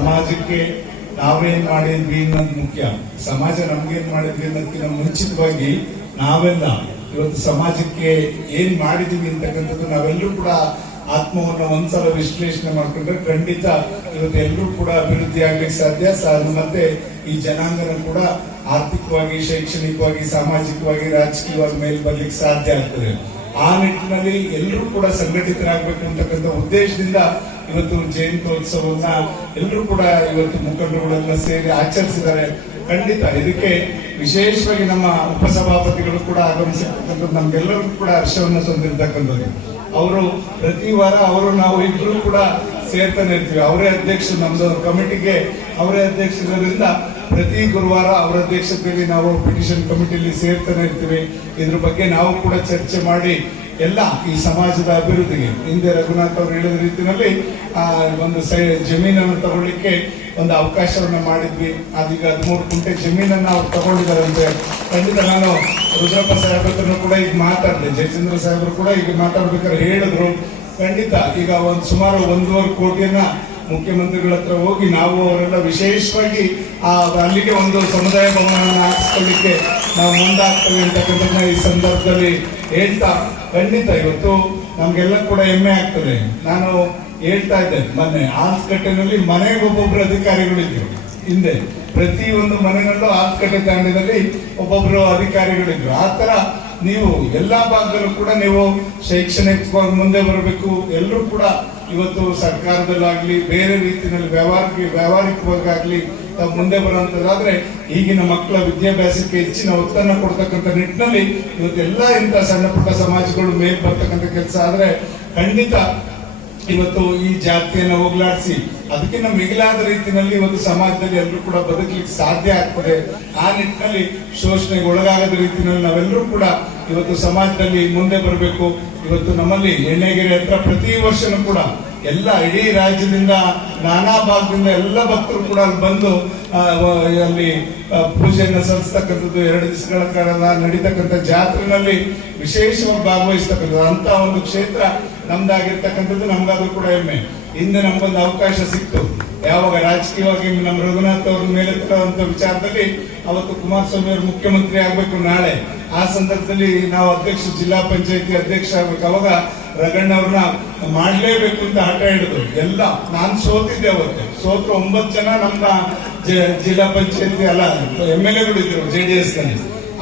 ಸಮಾಜಕ್ಕೆ ನಾವೇನ್ ಮಾಡಿದ್ವಿ ಅನ್ನೋದು ಮುಖ್ಯ. ಸಮಾಜ ನಮ್ಗೇನ್ ಮಾಡಿದ್ವಿ ಅನ್ನೋದಕ್ಕಿಂತ ಮುಂಚಿತವಾಗಿ ನಾವೆಲ್ಲ ಇವತ್ತು ಸಮಾಜಕ್ಕೆ ಏನ್ ಮಾಡಿದೀವಿ ಅಂತಕ್ಕಂಥದ್ದು ನಾವೆಲ್ಲರೂ ಕೂಡ ಆತ್ಮವನ್ನು ಒಂದ್ಸಲ ವಿಶ್ಲೇಷಣೆ ಮಾಡ್ಕೊಂಡ್ರೆ ಖಂಡಿತ ಇವತ್ತು ಎಲ್ಲರೂ ಕೂಡ ಅಭಿವೃದ್ಧಿ ಆಗ್ಲಿಕ್ಕೆ ಸಾಧ್ಯ. ಮತ್ತೆ ಈ ಜನಾಂಗನ ಕೂಡ ಆರ್ಥಿಕವಾಗಿ, ಶೈಕ್ಷಣಿಕವಾಗಿ, ಸಾಮಾಜಿಕವಾಗಿ, ರಾಜಕೀಯವಾಗಿ ಮೇಲೆ ಬರ್ಲಿಕ್ಕೆ ಸಾಧ್ಯ ಆಗ್ತದೆ. ಆ ನಿಟ್ಟಿನಲ್ಲಿ ಎಲ್ಲರೂ ಕೂಡ ಸಂಘಟಿತರಾಗಬೇಕು ಅಂತಕ್ಕಂಥ ಉದ್ದೇಶದಿಂದ ಇವತ್ತು ಜಯಂತ್ಯೋತ್ಸವವನ್ನ ಎಲ್ಲರೂ ಕೂಡ ಇವತ್ತು ಮುಖಂಡರುಗಳೆಲ್ಲ ಸೇರಿ ಆಚರಿಸಿದ್ದಾರೆ. ಖಂಡಿತ ಇದಕ್ಕೆ ವಿಶೇಷವಾಗಿ ನಮ್ಮ ಉಪಸಭಾಪತಿಗಳು ಕೂಡ ಆಗಮಿಸಿರ್ತಕ್ಕಂಥದ್ದು ನಮ್ಗೆಲ್ಲರಿಗೂ ಕೂಡ ಹರ್ಷವನ್ನು ತಂದಿರ್ತಕ್ಕಂಥದ್ದು. ಅವರು ಪ್ರತಿ ವಾರ ನಾವು ಇಬ್ರು ಕೂಡ ಸೇರ್ತಾನೆ ಇರ್ತೀವಿ. ಅವರೇ ಅಧ್ಯಕ್ಷರು, ನಮ್ದು ಕಮಿಟಿಗೆ ಅವರೇ ಅಧ್ಯಕ್ಷರಿಂದ ಪ್ರತಿ ಗುರುವಾರ ಅವರ ಅಧ್ಯಕ್ಷತೆಯಲ್ಲಿ ನಾವು ಪಿಟಿಷನ್ ಕಮಿಟಿಯಲ್ಲಿ ಸೇರ್ತಾನೆ ಇರ್ತೀವಿ. ಇದ್ರ ಬಗ್ಗೆ ನಾವು ಕೂಡ ಚರ್ಚೆ ಮಾಡಿ ಎಲ್ಲ ಈ ಸಮಾಜದ ಅಭಿವೃದ್ಧಿಗೆ ಹಿಂದೆ ರಘುನಾಥ್ ಅವರು ಹೇಳಿದ ರೀತಿಯಲ್ಲಿ ಒಂದು ಜಮೀನನ್ನು ತಗೊಳ್ಳಿಕ್ಕೆ ಒಂದು ಅವಕಾಶವನ್ನ ಮಾಡಿದ್ವಿ. ಅದೀಗ 13 ಗುಂಟೆ ಜಮೀನನ್ನ ಅವ್ರು ತಗೊಂಡಿದ್ದಾರಂತೆ. ಖಂಡಿತ ನಾನು ರುದ್ರಪ್ಪ ಸಾಹೇಬ್ರನ್ನು ಕೂಡ ಈಗ ಮಾತಾಡಿದೆ, ಜಯಚಂದ್ರ ಸಾಹೇಬರು ಕೂಡ ಈಗ ಮಾತಾಡ್ಬೇಕಾದ್ರೆ ಹೇಳಿದ್ರು. ಖಂಡಿತ ಈಗ ಸುಮಾರು 1.5 ಕೋಟಿಯನ್ನ ಮುಖ್ಯಮಂತ್ರಿಗಳ ಹತ್ರ ಹೋಗಿ ನಾವು ಅವರೆಲ್ಲ ವಿಶೇಷವಾಗಿ ಅಲ್ಲಿಗೆ ಒಂದು ಸಮುದಾಯ ಭವನವನ್ನು ಹಾಕಿಸ್ಕೊಳ್ಳಿಕ್ಕೆ ನಾವು ಮುಂದಾಗ್ತೇವೆ ಅಂತಕ್ಕಂಥದ್ದನ್ನ ಈ ಸಂದರ್ಭದಲ್ಲಿ ಹೇಳ್ತಾ, ಖಂಡಿತ ಇವತ್ತು ನಮ್ಗೆಲ್ಲ ಕೂಡ ಹೆಮ್ಮೆ ಆಗ್ತದೆ. ನಾನು ಹೇಳ್ತಾ ಇದ್ದೆ ಮೊನ್ನೆ ಆಲ್ಸ್ಕಟ್ಟೆನಲ್ಲಿ ಮನೆಗೆ ಒಬ್ಬೊಬ್ರು ಅಧಿಕಾರಿಗಳಿದ್ರು. ಹಿಂದೆ ಪ್ರತಿಯೊಂದು ಮನೆಯಲ್ಲೂ ಆಲ್ಸ್ಕಟ್ಟೆ ತಾಂಡದಲ್ಲಿ ಒಬ್ಬೊಬ್ರು ಅಧಿಕಾರಿಗಳಿದ್ರು. ಆ ತರ ನೀವು ಎಲ್ಲಾ ಭಾಗದಲ್ಲೂ ಕೂಡ ನೀವು ಶೈಕ್ಷಣಿಕವಾಗಿ ಮುಂದೆ ಬರಬೇಕು. ಎಲ್ಲರೂ ಕೂಡ ಇವತ್ತು ಸರ್ಕಾರದಲ್ಲಾಗ್ಲಿ ಬೇರೆ ರೀತಿಯಲ್ಲಿ ವ್ಯಾವಹಾರಿಕವಾಗಲಿ ತಾವು ಮುಂದೆ ಬರುವಂತದ್ದಾದ್ರೆ ಈಗಿನ ಮಕ್ಕಳ ವಿದ್ಯಾಭ್ಯಾಸಕ್ಕೆ ಹೆಚ್ಚಿನ ಒತ್ತನ್ನು ಕೊಡ್ತಕ್ಕಂಥ ನಿಟ್ಟಿನಲ್ಲಿ ಇವತ್ತೆಲ್ಲ ಇಂಥ ಸಣ್ಣ ಪುಟ್ಟ ಸಮಾಜಗಳು ಮೇಲ್ ಬರ್ತಕ್ಕಂಥ ಕೆಲಸ ಆದ್ರೆ ಖಂಡಿತ ಇವತ್ತು ಈ ಜಾತಿಯನ್ನು ಹೋಗ್ಲಾಡಿಸಿ ಅದಕ್ಕಿಂತ ಮಿಗಿಲಾದ ರೀತಿಯಲ್ಲಿ ಇವತ್ತು ಸಮಾಜದಲ್ಲಿ ಎಲ್ಲರೂ ಕೂಡ ಬದುಕಲಿಕ್ಕೆ ಸಾಧ್ಯ ಆಗ್ತದೆ. ಆ ನಿಟ್ಟಿನಲ್ಲಿ ಶೋಷಣೆಗೆ ಒಳಗಾಗದ ರೀತಿಯಲ್ಲಿ ನಾವೆಲ್ಲರೂ ಕೂಡ ಇವತ್ತು ಸಮಾಜದಲ್ಲಿ ಮುಂದೆ ಬರಬೇಕು. ಇವತ್ತು ನಮ್ಮಲ್ಲಿ ಎಣ್ಣೆಗೆರೆ ಹತ್ರ ಪ್ರತಿ ವರ್ಷನೂ ಕೂಡ ಎಲ್ಲ ಇಡೀ ರಾಜ್ಯದಿಂದ ನಾನಾ ಭಾಗದಿಂದ ಎಲ್ಲ ಭಕ್ತರು ಕೂಡ ಅಲ್ಲಿ ಬಂದು ಅಲ್ಲಿ ಪೂಜೆಯನ್ನು ಸಲ್ಲಿಸ್ತಕ್ಕಂಥದ್ದು, 2 ದಿವಸಗಳ ಕಾಲ ನಡೀತಕ್ಕಂಥ ಜಾತ್ರೆನಲ್ಲಿ ವಿಶೇಷವಾಗಿ ಭಾಗವಹಿಸ್ತಕ್ಕಂಥದ್ದು ಅಂತ ಒಂದು ಕ್ಷೇತ್ರ ನಮ್ದಾಗಿರ್ತಕ್ಕಂಥದ್ದು ನಮ್ಗಾದ್ರೂ ಕೂಡ ಹೆಮ್ಮೆ. ಹಿಂದೆ ನಮ್ಗೊಂದು ಅವಕಾಶ ಸಿಕ್ತು, ಯಾವಾಗ ರಾಜಕೀಯವಾಗಿ ನಮ್ಮ ರಘುನಾಥ್ ಅವ್ರ ಮೇಲೆ ವಿಚಾರದಲ್ಲಿ ಅವತ್ತು ಕುಮಾರಸ್ವಾಮಿ ಅವರು ಮುಖ್ಯಮಂತ್ರಿ ಆಗ್ಬೇಕು ನಾಳೆ. ಆ ಸಂದರ್ಭದಲ್ಲಿ ನಾವು ಜಿಲ್ಲಾ ಪಂಚಾಯತಿ ಅಧ್ಯಕ್ಷ ಆಗ್ಬೇಕು. ಅವಾಗ ರಗಣ್ಣ ಅವ್ರನ್ನ ಮಾಡ್ಲೇಬೇಕು ಅಂತ ಹಠ ಹಿಡಿದ್ರು. ಎಲ್ಲ ನಾನು ಸೋತಿದ್ದೆ. ಅವತ್ತು ಸೋತ್ರ 9 ಜನ ನಮ್ಮ ಜಿಲ್ಲಾ ಪಂಚಾಯತಿ ಅಲ್ಲ MLA ಇದ್ರು JDS ನಲ್ಲಿ.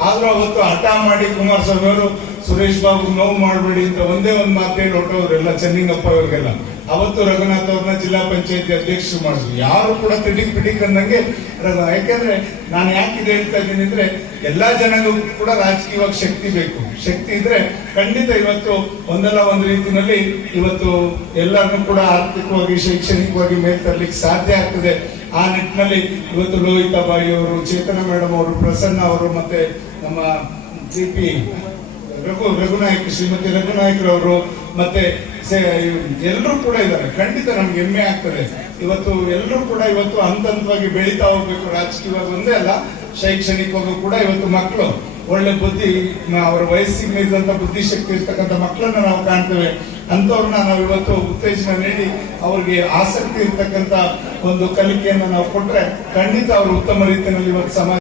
ಆದ್ರೂ ಅವತ್ತು ಹಠ ಮಾಡಿ ಕುಮಾರಸ್ವಾಮಿ ಅವರು ಸುರೇಶ್ ಬಾಬು ನೋವು ಮಾಡಬೇಡಿ ಅಂತ ಒಂದೇ ಒಂದು ಮಾತೇಳಿ ಹೊಟ್ಟವ್ರೆಲ್ಲ ಚೆನ್ನಿಂಗಪ್ಪ ಅವ್ರಿಗೆಲ್ಲ. ಅವತ್ತು ರಘುನಾಥ್ ಅವ್ರನ್ನ ಜಿಲ್ಲಾ ಪಂಚಾಯತಿ ಅಧ್ಯಕ್ಷರು ಮಾಡಿದ್ರು. ಯಾರು ಕೂಡ ಪಿಟಿಕ್ ಅಂದಂಗೆ ಯಾಕೆಂದ್ರೆ ನಾನು ಯಾಕಿದೆ ಹೇಳ್ತಾ ಇದ್ದೀನಿ ಅಂದ್ರೆ ಎಲ್ಲಾ ಜನಗೂ ಕೂಡ ರಾಜಕೀಯವಾಗಿ ಶಕ್ತಿ ಬೇಕು. ಶಕ್ತಿ ಇದ್ರೆ ಖಂಡಿತ ಇವತ್ತು ಒಂದಲ್ಲ ಒಂದು ರೀತಿಯಲ್ಲಿ ಇವತ್ತು ಎಲ್ಲರನ್ನೂ ಕೂಡ ಆರ್ಥಿಕವಾಗಿ, ಶೈಕ್ಷಣಿಕವಾಗಿ ಮೇಲ್ ತರಲಿಕ್ಕೆ ಸಾಧ್ಯ ಆಗ್ತದೆ. ಆ ನಿಟ್ಟಿನಲ್ಲಿ ಇವತ್ತು ಲೋಹಿತಾಬಾಯಿ ಅವರು, ಚೇತನ ಮೇಡಮ್ ಅವರು, ಪ್ರಸನ್ನ ಅವರು, ಮತ್ತೆ ನಮ್ಮ GP ಶ್ರೀಮತಿ ರಘುನಾಯಕರವರು ಮತ್ತೆ ಎಲ್ಲರೂ ಕೂಡ ಇದ್ದಾರೆ. ಖಂಡಿತ ನಮ್ಗೆ ಹೆಮ್ಮೆ ಆಗ್ತದೆ. ಇವತ್ತು ಎಲ್ಲರೂ ಕೂಡ ಇವತ್ತು ಹಂತವಾಗಿ ಬೆಳೀತಾ ಹೋಗ್ಬೇಕು. ರಾಜಕೀಯವಾಗಿ ಒಂದೇ ಅಲ್ಲ, ಶೈಕ್ಷಣಿಕವಾಗೂ ಕೂಡ ಇವತ್ತು ಮಕ್ಕಳು ಒಳ್ಳೆ ಬುದ್ಧಿ, ಅವರ ವಯಸ್ಸಿಗೆ ಮೀರಿದಂತ ಬುದ್ಧಿಶಕ್ತಿ ಇರ್ತಕ್ಕಂಥ ಮಕ್ಕಳನ್ನ ನಾವು ಕಾಣ್ತೇವೆ. ಅಂತವ್ರನ್ನ ನಾವು ಇವತ್ತು ಉತ್ತೇಜನ ನೀಡಿ ಅವ್ರಿಗೆ ಆಸಕ್ತಿ ಇರ್ತಕ್ಕಂಥ ಒಂದು ಕಲಿಕೆಯನ್ನು ನಾವು ಕೊಟ್ರೆ ಖಂಡಿತ ಅವರು ಉತ್ತಮ ರೀತಿಯಲ್ಲಿ ಇವತ್ತು ಸಮಾಜ